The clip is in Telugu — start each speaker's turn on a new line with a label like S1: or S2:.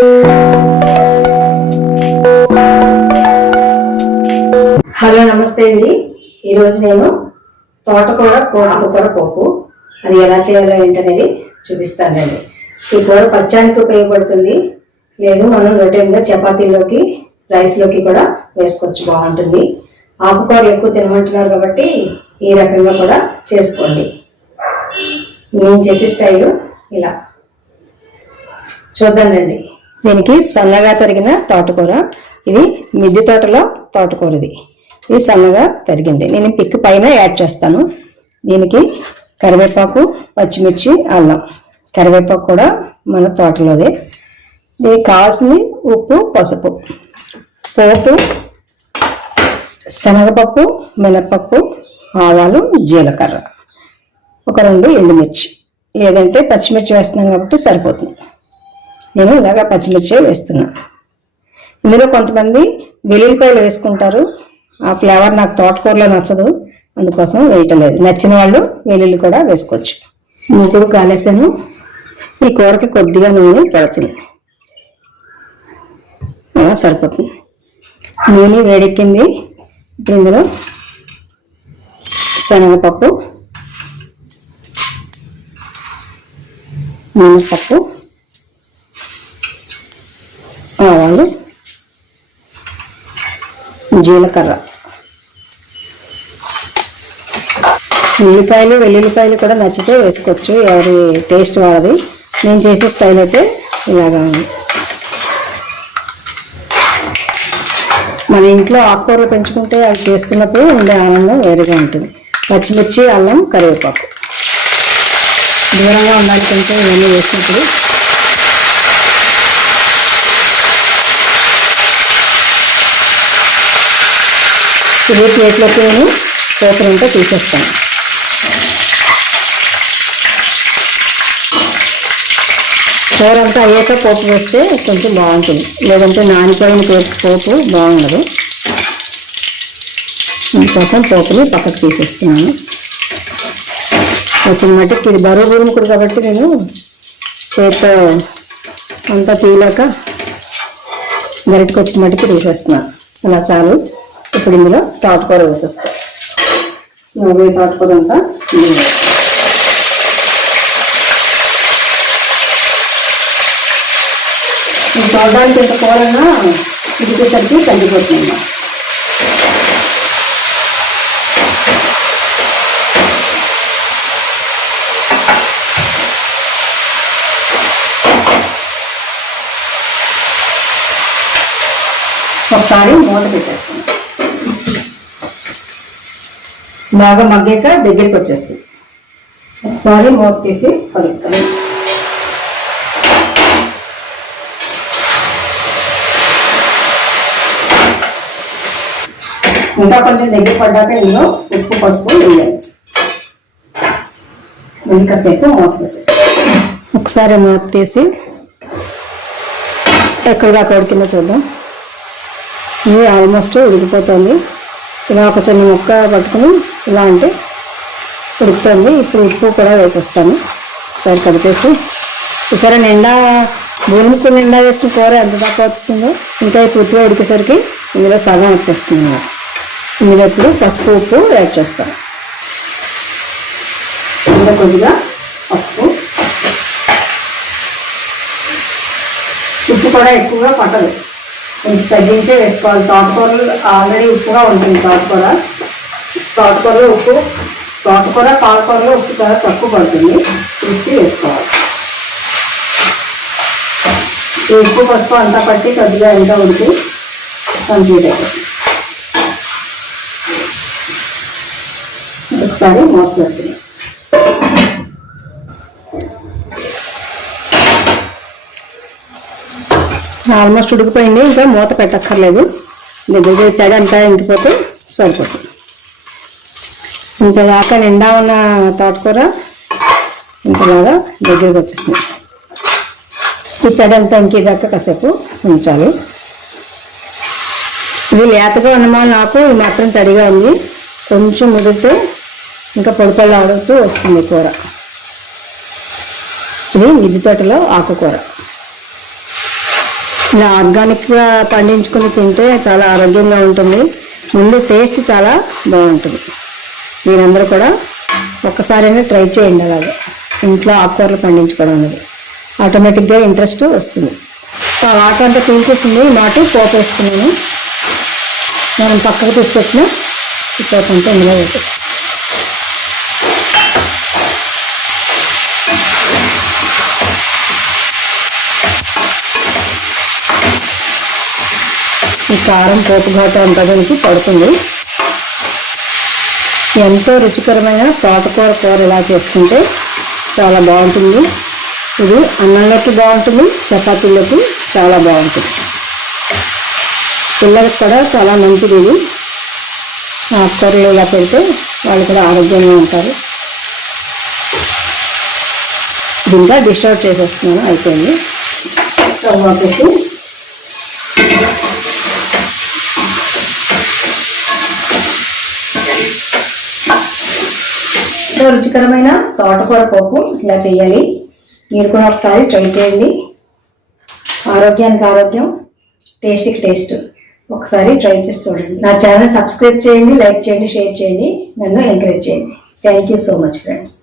S1: హలో నమస్తే అండి. ఈరోజు నేను తోటకూర ఆకుకూర పోపు. అది ఎలా చేయాలో ఏంటనేది చూపిస్తానండి. ఈ కూర పచ్చానికి ఉపయోగపడుతుంది. లేదు మనం రొటీన్గా చపాతీలోకి రైస్లోకి కూడా వేసుకోవచ్చు. బాగుంటుంది. ఆకుకూర ఎక్కువ తినమంటున్నారు కాబట్టి ఈ రకంగా కూడా చేసుకోండి. నేను చేసే స్టైలు ఇలా. చూద్దానండి దీనికి సన్నగా తరిగిన తోటకూర. ఇది మిద్ది తోటలో తోటకూర ఇది ఇది సన్నగా తరిగింది. నేను పిక్ పైన యాడ్ చేస్తాను. దీనికి కరివేపాకు పచ్చిమిర్చి అల్లం. కరివేపాకు కూడా మన తోటలోదే. దీనికి కావాల్సింది ఉప్పు పసుపు. పోపు శనగపప్పు మినపప్పు ఆవాలు జీలకర్ర. ఒక రెండు ఎండుమిర్చి. లేదంటే పచ్చిమిర్చి వేస్తున్నాం కాబట్టి సరిపోతుంది. నేను ఇలాగా పచ్చిమిర్చి వేస్తున్నా. ఇందులో కొంతమంది వెల్లుల్లిపాయలు వేసుకుంటారు. ఆ ఫ్లేవర్ నాకు తోటకూరలో నచ్చదు. అందుకోసం వేయటం లేదు నచ్చిన వాళ్ళు వెల్లుల్లి కూడా వేసుకోవచ్చు. మూకుడు కాలేసాను. ఈ కూరకి కొద్దిగా నూనె పడుతుంది. అలా సరిపోతుంది. నూనె వేడెక్కింది. ఇప్పుడు ఇందులో శనగపప్పు మినపప్పు ఆవాలు జీలకర్ర. ఉల్లిపాయలు వెల్లుల్లిపాయలు కూడా నచ్చితే వేసుకోవచ్చు. ఎవరి టేస్ట్ వాళ్ళది. నేను చేసే స్టైల్ అయితే ఇలాగా ఉంది. మన ఇంట్లో ఆకుకూరలు పెంచుకుంటే అవి చేస్తున్నప్పుడు ఉండే ఆనందం వేరేగా ఉంటుంది. పచ్చిమిర్చి అల్లం కరివేపాకు. దూరంగా ఉండాలి కొంచెం ఇవన్నీ వేసినప్పుడు ఇదే ప్లేట్లోకి నేను పోకరంతా తీసేస్తాను. కూర అంతా అయ్యాక పోపు వేస్తే కొంచెం బాగుంటుంది. లేదంటే నానిపోయిన పోపు బాగుండదు. అందుకోసం పోపుని పక్కకు తీసేస్తున్నాను. వచ్చిన మట్టికి ఇది బరువు గురుముకుడు కాబట్టి నేను చేతితో అంతా తీయలేక గరిటికి వచ్చిన మట్టికి తీసేస్తున్నాను. అలా చాలు. ఇప్పుడు ఇందులో తాటుకూర వేసేస్తాను స్లోగా ఈ తోటకూర అంతా ఇందులో చూడడానికి ఇంత కూరన్నా ఉడికేసరికి తగ్గిపోతుంది ఒకసారి మూత పెట్టేస్తాను బాగా మగ్గాక దగ్గరికి వచ్చేస్తుంది. ఒకసారి మూత తీసి కలుపుతాను. ఇంకా కొంచెం దగ్గర పడ్డాక ఇందులో ఉప్పు పసుపు వేయాలి ఇంకాసేపు మూత పెట్టేస్తాను. ఒకసారి మూత తీసి ఎక్కడ దాకా చూద్దాం. ఇది ఆల్మోస్ట్ ఉడికిపోతుంది. ఇలా ఒక చిన్న ముక్క పట్టుకుని ఇలా అంటే ఉడుకుతుంది ఇప్పుడు ఉప్పు కూడా వేసేస్తాను. ఒకసారి కలిపేసి చూసారా నిండా భూమికి నిండా వేసిన కూర ఎంత దాకా వచ్చిందో ఇంకా పూర్తిగా ఉడికేసరికి ఇందులో సగం వచ్చేస్తుంది ఇందులో ఇప్పుడు పసుపు ఉప్పు యాడ్ చేస్తాను. ఇందులో కొద్దిగా పసుపు. ఉప్పు కూడా ఎక్కువగా పట్టదు. కొంచెం తగ్గించే వేసుకోవాలి. తోటకూరలు ఆల్రెడీ ఉప్పుగా ఉంటుంది తోటకూర. తోటకూరలో ఉప్పు తోటకూర పాలకూరలో ఉప్పు చాలా తక్కువ పడుతుంది. చూసి వేసుకోవాలి. ఈ ఉప్పు పసుపు అంతా పట్టి కొద్దిగా ఎంత ఉడికి కంప్లీట్ అయిపోతుంది. ఒకసారి మూత పెడుతుంది ఆల్మోస్ట్ ఉడికిపోయింది ఇంకా మూత పెట్టక్కర్లేదు. దగ్గర తడి అంతా ఇంకిపోతే సరిపోతుంది. ఇంతదాకా నిండా ఉన్న తోటకూర ఇంతలాగా దగ్గరికి వచ్చేసింది. ఈ తడంతా ఇంకేదాకా కాసేపు ఉంచాలి. ఇది లేతగా ఉన్నమా నాకు ఇది మాత్రం తడిగా ఉంది. కొంచెం ముదిరితే ఇంకా పొడిపళ్ళు ఆడుతూ వస్తుంది కూర. ఇది మిద్ది తోటలో ఆకుకూర. ఇలా ఆర్గానిక్గా పండించుకుని తింటే చాలా ఆరోగ్యంగా ఉంటుంది. ముందు టేస్ట్ చాలా బాగుంటుంది. మీరందరూ కూడా ఒక్కసారైనా ట్రై చేయండి అలాగే. ఇంట్లో ఆకుకూరలు పండించుకోవడం అనేది. ఆటోమేటిక్గా ఇంట్రెస్ట్ వస్తుంది. ఆ వాటర్ అంతా పీల్చేసింది నాటు మాట పోపు వేసుకున్నాను మనం పక్కకు తీసుకొచ్చిన ఈ పోపు అంతా ఇందులో వేసేస్తాం. ఈ కారం పోపు ఘాటు అంతా దానికి పడుతుంది. ఎంతో రుచికరమైన తోటకూర కూర ఇలా చేసుకుంటే చాలా బాగుంటుంది. ఇది అన్నంలోకి బాగుంటుంది చపాతీలకు చాలా బాగుంటుంది. పిల్లలకు కూడా చాలా మంచిది ఇది. ఆకుకూరలు ఇలా పెడితే వాళ్ళు కూడా ఆరోగ్యంగా ఉంటారు. దీంట్లో డిష్ అవుట్ చేసేస్తున్నాను అయిపోయింది. స్టవ్ ఆపేసి ఎంతో రుచికరమైన తోటకూర పోపు ఇలా చేయాలి. మీరు కూడా ఒకసారి ట్రై చేయండి. ఆరోగ్యానికి ఆరోగ్యం టేస్ట్కి టేస్ట్. ఒకసారి ట్రై చేసి చూడండి. నా ఛానల్ సబ్స్క్రైబ్ చేయండి లైక్ చేయండి షేర్ చేయండి. నన్ను ఎంకరేజ్ చేయండి. Thank you so much friends